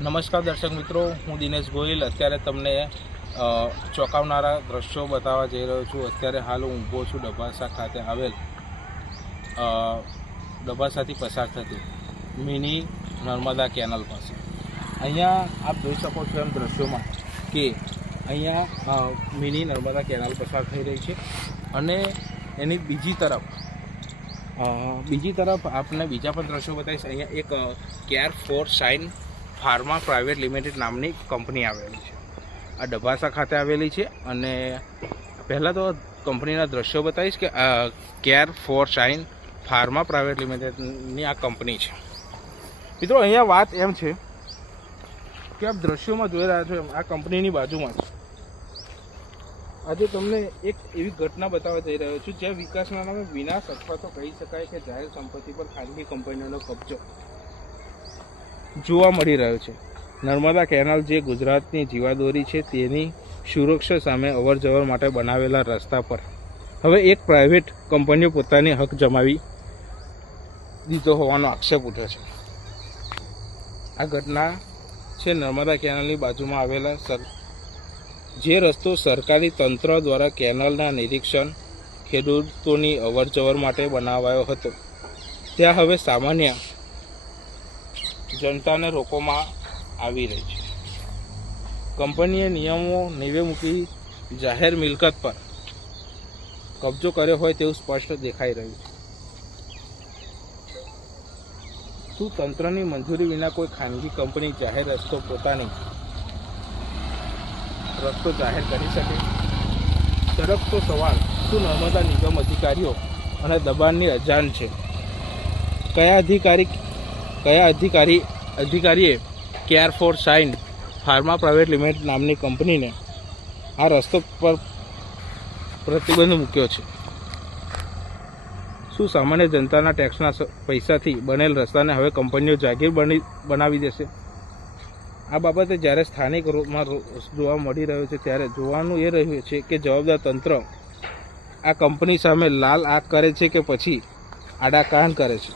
નમસ્કાર દર્શક મિત્રો, હું દિનેશ ગોહિલ અત્યારે તમને ચોંકાવનારા દ્રશ્યો બતાવવા જઈ રહ્યો છું। અત્યારે હાલ હું ઊભો છું ડભાસા ખાતે આવેલ ડભાસાથી પસાર થતી મિની નર્મદા કેનલ પાસે। અહીંયા આપ જોઈ શકો છો એમ દ્રશ્યોમાં કે અહીંયા મિની નર્મદા કેનલ પસાર થઈ રહી છે અને એની બીજી તરફ આપને બીજા પણ દ્રશ્યો બતાવીશ। અહીંયા એક care For Shine Pharma private limited નામની કંપની આવેલી છે, આ ડભાસા ખાતે આવેલી છે। અને પહેલાં તો કંપનીના દ્રશ્યો બતાવીશ કે Care For Shine Pharma private લિમિટેડની આ કંપની છે। મિત્રો, અહીંયા વાત એમ છે કે આપ દ્રશ્યોમાં જોઈ રહ્યા છો એમ આ કંપનીની બાજુમાં જ આજે તમને એક એવી ઘટના બતાવવા જઈ રહ્યો છું જ્યાં વિકાસના નામે વિનાશ અથવા તો કહી શકાય કે જાહેર સંપત્તિ પર ખાનગી કંપનીઓનો કબજો જોવા મળી રહ્યો છે। નર્મદા કેનાલ જે ગુજરાતની જીવાદોરી છે તેની સુરક્ષા સામે અવરજવર માટે બનાવેલા રસ્તા પર હવે એક પ્રાઇવેટ કંપનીઓ પોતાની હક જમાવી દીધો હોવાનો આક્ષેપ ઉઠ્યો છે। આ ઘટના છે નર્મદા કેનાલની બાજુમાં આવેલા જે રસ્તો સરકારી તંત્ર દ્વારા કેનાલના નિરીક્ષણ ખેડૂતોની અવરજવર માટે બનાવાયો હતો ત્યાં હવે સામાન્ય જનતાને રોકવામાં આવી રહી છે। કંપનીએ નિયમો નેવે મૂકી જાહેર મિલકત પર કબજો કર્યો હોય તેવું સ્પષ્ટ દેખાઈ રહ્યું છે। શું તંત્રની મંજૂરી વિના કોઈ ખાનગી કંપની જાહેર રસ્તો જાહેર કરી શકે? તરફતો સવાલ, શું નર્મદા નિગમ અધિકારીઓ અને દબાણની અજાણ છે? કયા અધિકારીએ care For Shine Pharma private limited નામની કંપનીને આ રસ્તો પર પ્રતિબંધ મૂક્યો છે? શું સામાન્ય જનતાના ટેક્સના પૈસાથી બનેલ રસ્તાને હવે કંપનીઓ જાગીર બનાવી દેશે? આ બાબતે જ્યારે સ્થાનિકમાં જોવા મળી રહ્યો છે ત્યારે જોવાનું એ રહ્યું છે કે જવાબદાર તંત્ર આ કંપની સામે લાલ આંખ કરે છે કે પછી આડા કાન કરે છે।